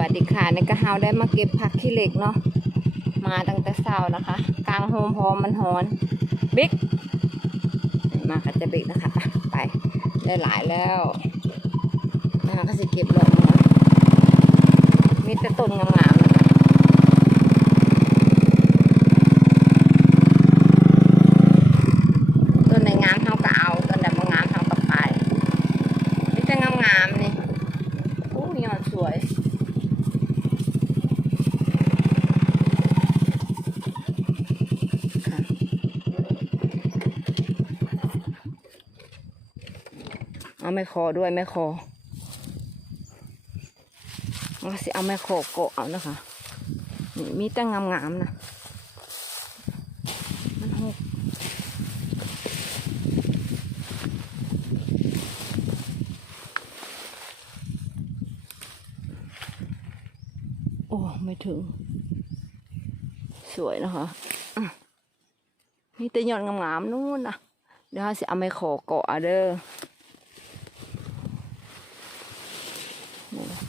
วัสดีค่ะในกระเฮาได้มาเก็บผักขี้เหล็กเนาะมาตั้งแต่เช้านะคะ กลางโฮมพอมันหอนบิ๊กมาค่ะจะบิ๊กนะคะไปได้หลายแล้วมาก็สิเก็บลงมีแต่ต้นงามๆนะคะต้นในงามเฮาก็เอาต้นใดบ่งามเฮาก็ไปมีแต่งามๆนี่โอ้ยอดสวย ค่ะ เอาไม่คอด้วยไม่คอเอาสิเอาไม่คอโกะเอานะคะนี่มีแต่งามๆนะมันหกโอ้ไม่ถึง สวยนะคะนี่แต่ยอดงามๆนู่นนะเดี๋ยวเราสิเอาไม้ขอเกาะเอาเด้อนี่นะ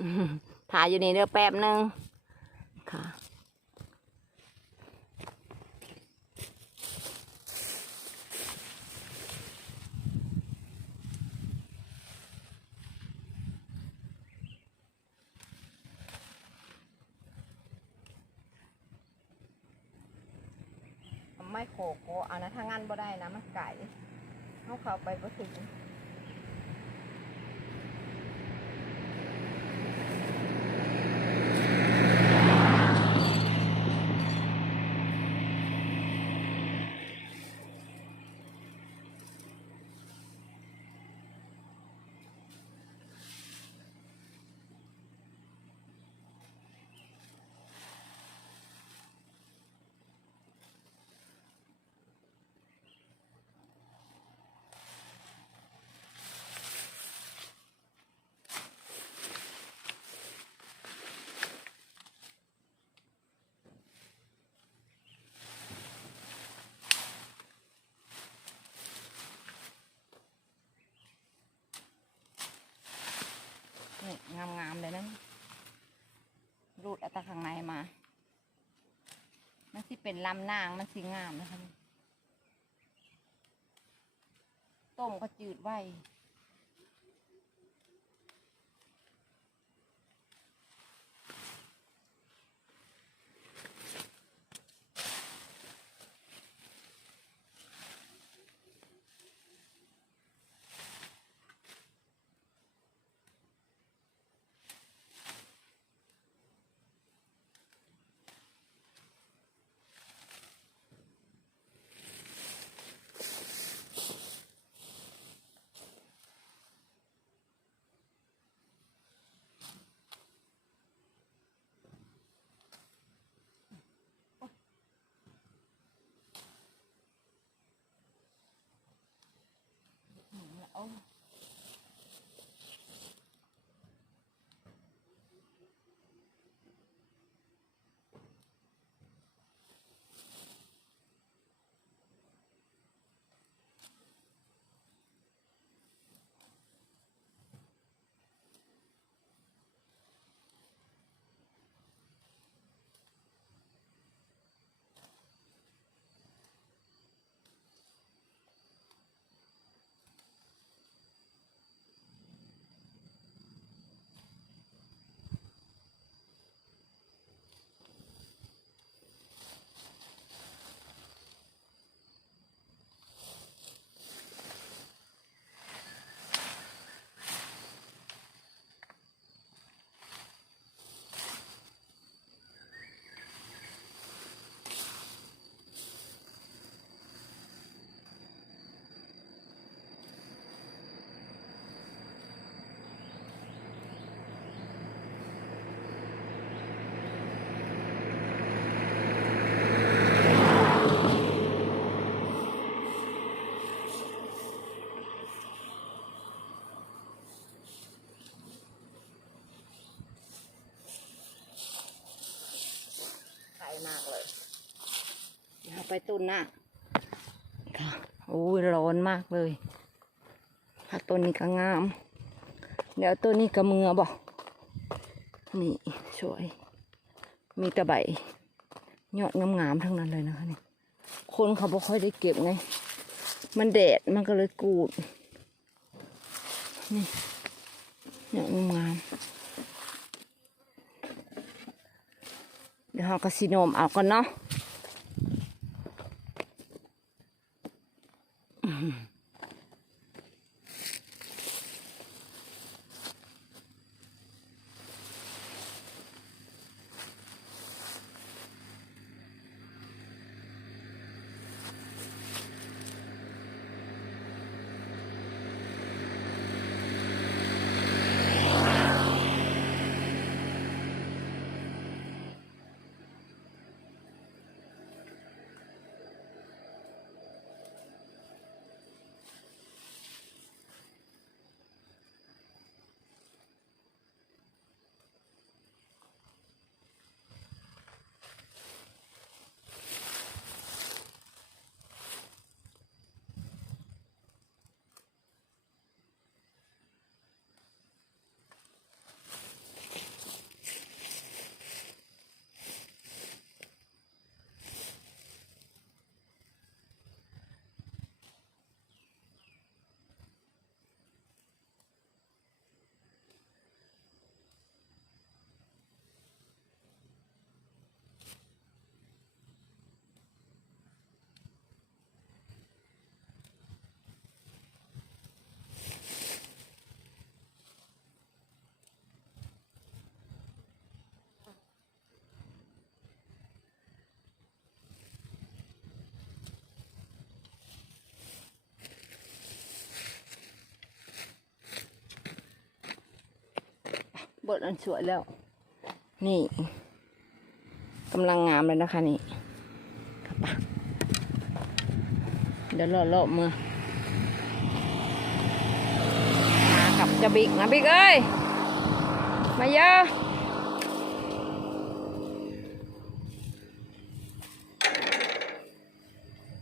อื้อหือถ่าย อยู่นี่เด้อแป๊บหนึงค่ะไม่โขกโกเอานะถ้างั้นบ่ได้นะมันไก่เขาเข้าไปบ่ถึงนี่งามๆเลยนะรูดเอาแตาข้างในมา มันสิ เป็นลำนางมันสีงามนะคะนี่ต้มก็จืดไว้ มากเลยเอาไปตุนนะค่ะโอ้ยร้อนมากเลยผักต้นนี้ก็งาม เดี๋ยวต้นนี้ก็มือบอกนี่สวย มีแตะใบยอดงามๆทั้งนั้นเลยนะคะนี่คนเขาบ่ค่อยได้เก็บไง มันแดดมันก็เลยกูด นี่ยอดงามๆ เดี๋ยวเราก็สีนมเอากันเนาะ บทอันสวยแล้ว นี่กำลังงามเลยนะคะนี่ครับปะเดี๋ยวเลาะๆมือมากับจะบิ๊กนะบิ๊กเอ้ย มาเยอะ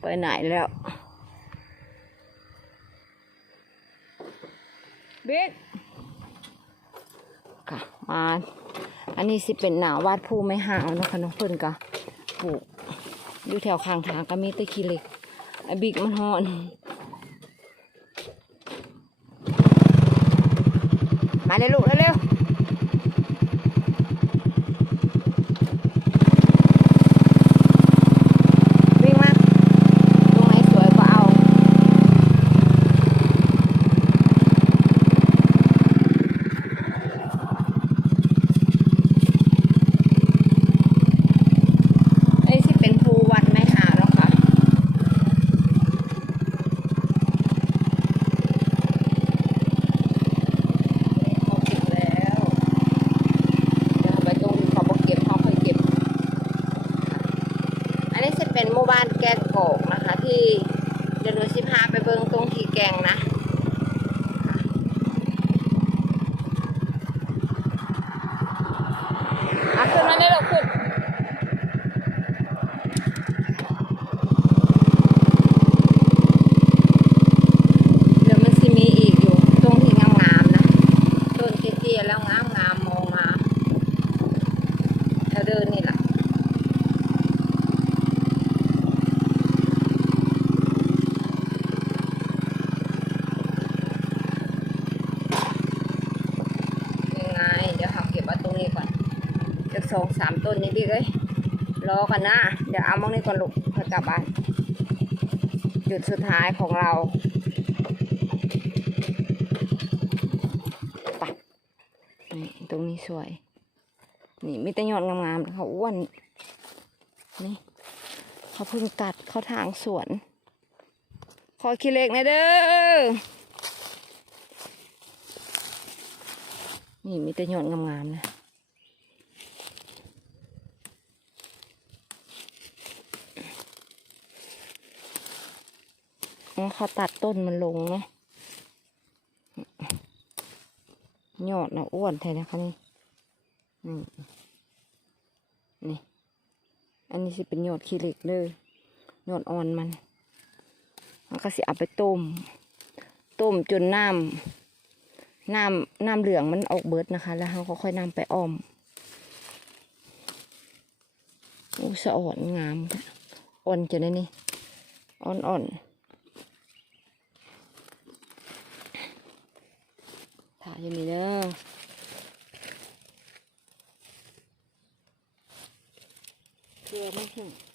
ไปไหนแล้วบิ๊ก ค่ะ มา อันนี้สิเป็นหนาวาดภูไม่ห่าวนะคะน้องเพิ่นก็ปลูกอยู่แถวข้างทางก็มีตะขี้เหล็กไอ้บิ๊กมันหอนมาเลยลูกเร็วๆวิ่งมา ตรงไหนสวยก็เอา ไอ้ที่เป็นภูวัดไม่หาแล้วค่ะ เขาเก็บแล้ว เดี๋ยวเอาไปตรงที่เขาบอกเก็บเขาเคยเก็บ อันนี้จะเป็นหมู่บ้านแกงโกกนะคะ ที่เดี๋ยวหนูสิพาไปเบิงตรงที่แกงนะขึ้นมาได้หรอกขึ้น เดี๋ยวมันสิมีอีกอยู่ตรงที่งามๆนะ ต้นเตี้ยๆแล้วงามๆมองมาแล้วเดินนี่แหละยังไง เดี๋ยวเราเก็บเอาตรงนี้ก่อนจะสองสามต้นนี้พี่เอ้ย อกันนะ เดี๋ยวเอามองนี้ก่อนลูกเพื่อกลับบ้านจุดสุดท้ายของเราไปนี่ตรงนี้สวย นี่มีแต่ยอดงามๆเขาอ้วน นี่ เขาเพิ่งตัดเข้าทางสวน ขอขี้เล็กหนะเด้อ นี่มีแต่ยอดงามๆนะ เขาตัดต้นมันลงเนาะยอดนะอ้วนแท้นะคะนี่นี่นี่ อันนี้สิเป็นยอดขี้เหล็กเลยยอดอ่อนมันมันก็สิเอาไปต้ม ต้มจนน้ำน้ำน้ำเหลืองมันออกเบิดนะคะ แล้วเราก็ค่อยนำไปอ้อมโอ้สะอ่อนงามอ่อนจะได้นี่อ่อนอ่อนถ่าย อยู่นี่เด้อเกลือไม่ถึง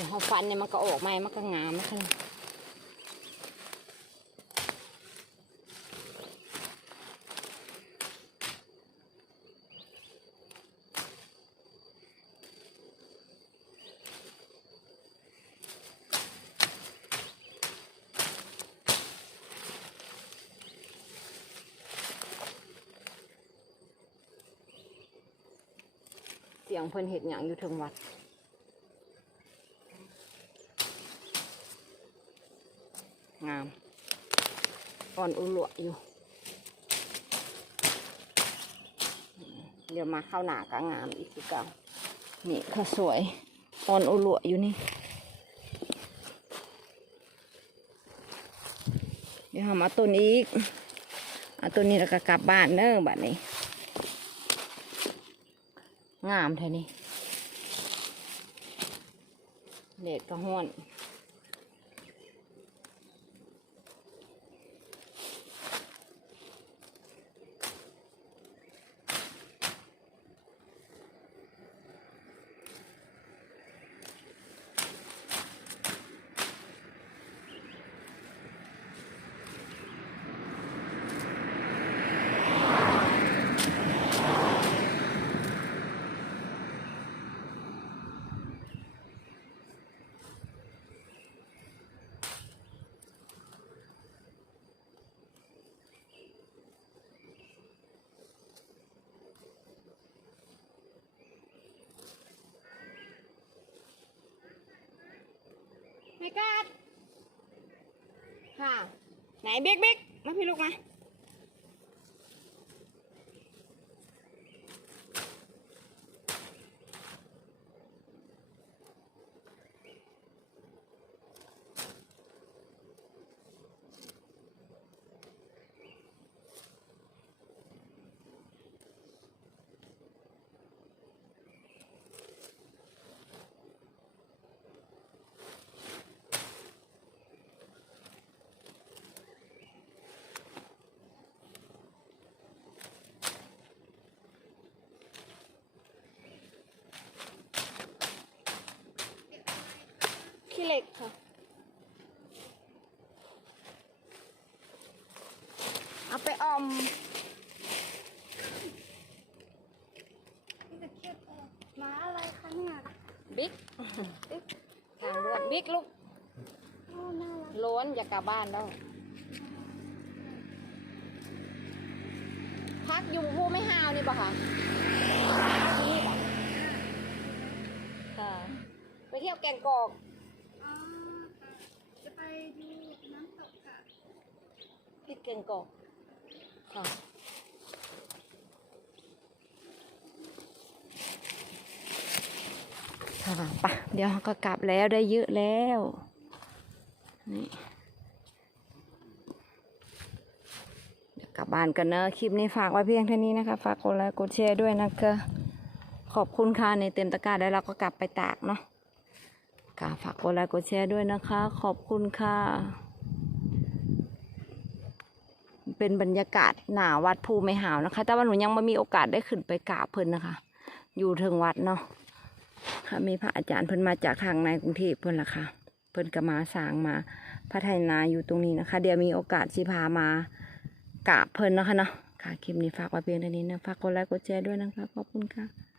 ดี๋ยวเขาฟันเนี่ยมันก็ออกมามันก็งามนะคะเสียงเพิ่นเห็ดอย่างอยู่เทิงวัด งามอ่อนอุลวอยู่ เดี๋ยวมาเข้าหนากะงามอีกคือเก่านี่เขาสวยอ่อนอุลวอยู่นี่ เดี๋ยวหามาต้นอีกเอาต้นนี้แล้วก็กลับบ้านเด้อบัดนี้ งามแท้นี่เด็ดก็ห้วน กัดค่ะ ไหนเบิ๊กเบิ๊กมาพี่ลูกมา ขี้เหล็กค่ะ เอาไปออมม้าอะไรคะเนี่ยบิ๊กบิ๊กทางด่วนบิ๊กลูกโอ้น่ารักล้วนอยากกลับบ้านแล้ว พักอยู่ภูไม่ห้าวนี่ปะคะนี่ปะค่ะ ไปเที่ยวแกงกอกอ๋อค่ะจะไป ไปดูน้ำตกค่ะพี่เก่งกอกค่ะค่ะปะเดี๋ยวก็กลับแล้วได้เยอะแล้ว นี่กลับบ้านกันเนอะคลิปนี้ฝากไว้เพียงเท่านี้นะคะ ฝากกดไลค์กดแชร์ด้วยนะคะ ขอบคุณค่ะในเต็มตะกร้าแล้วเราก็กลับไปตากเนาะ ค่ะฝากกดไลค์กดแชร์ด้วยนะคะ ขอบคุณค่ะ เป็นบรรยากาศหนาวัดภูไม่หาวนะคะ แต่ว่าหนูยังไม่มีโอกาสได้ขึ้นไปกราบเพิ่นนะคะ อยู่ถึงวัดเนาะค่ะมีพระอาจารย์เพิ่นมาจากทางในกรุงเทพเพิ่นละค่ะ เพิ่นก็มาสางมาพัฒนาอยู่ตรงนี้นะคะ เดี๋ยวมีโอกาสสิพามากราบเพิ่นนะคะเนาะค่ะคลิปนี้ฝากไว้เพียงเท่านี้นะฝากกดไลค์กดแชร์ด้วยนะคะขอบคุณค่ะ